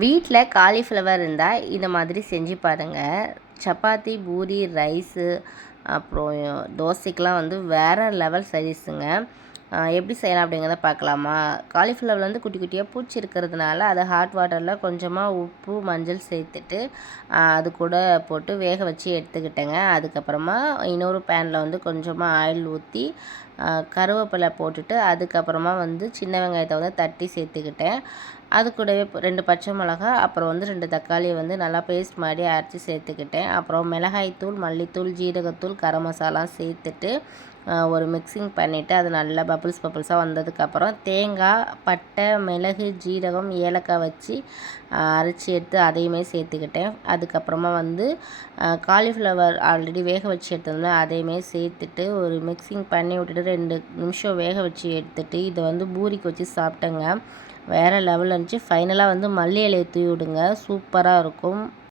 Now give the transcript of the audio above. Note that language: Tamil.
வீட்டில் காலிஃப்ளவர் இருந்தால் இந்த மாதிரி செஞ்சு பாருங்கள். சப்பாத்தி, பூரி, ரைஸு அப்புறம் தோசைக்கெலாம் வந்து வேறு லெவல் சைஸுங்க. எப்படி செய்யலாம் அப்படிங்கிறத பார்க்கலாமா? காலிஃப்ளவர் வந்து குட்டி குட்டியாக பூச்சி இருக்கிறதுனால அதை ஹாட் வாட்டரில் கொஞ்சமாக உப்பு, மஞ்சள் சேர்த்துட்டு அது கூட போட்டு வேக வச்சு எடுத்துக்கிட்டேங்க. அதுக்கப்புறமா இன்னொரு பேனில் வந்து கொஞ்சமாக ஆயில் ஊற்றி கருவேப்பிலை போட்டுட்டு அதுக்கப்புறமா வந்து சின்ன வெங்காயத்தை வந்து தட்டி சேர்த்துக்கிட்டேன். அது கூடவே 2 பச்சை மிளகா, அப்புறம் வந்து 2 தக்காளியை வந்து நல்லா பேஸ்ட் மாதிரி அரைச்சி சேர்த்துக்கிட்டேன். அப்புறம் மிளகாய்த்தூள், மல்லித்தூள், ஜீரகத்தூள், கரம் மசாலா சேர்த்துட்டு ஒரு மிக்சிங் பண்ணிவிட்டு அது நல்லா பபிள்ஸாக வந்ததுக்கப்புறம் தேங்காய், பட்டை, மிளகு, ஜீரகம், ஏலக்காய் வச்சு அரைச்சி எடுத்து அதையுமே சேர்த்துக்கிட்டேன். அதுக்கப்புறமா வந்து காலிஃப்ளவர் ஆல்ரெடி வேக வச்சு எடுத்தோம்னா அதையுமே சேர்த்துட்டு ஒரு மிக்சிங் பண்ணி விட்டுட்டு 2 நிமிஷம் வேக வச்சு எடுத்துகிட்டு இதை வந்து பூரிக்கு வச்சு சாப்பிட்டேங்க. வேறு லெவலில் இருந்துச்சு. ஃபைனலாக வந்து மல்லி இலையை தூவி விடுங்க, சூப்பராக இருக்கும்.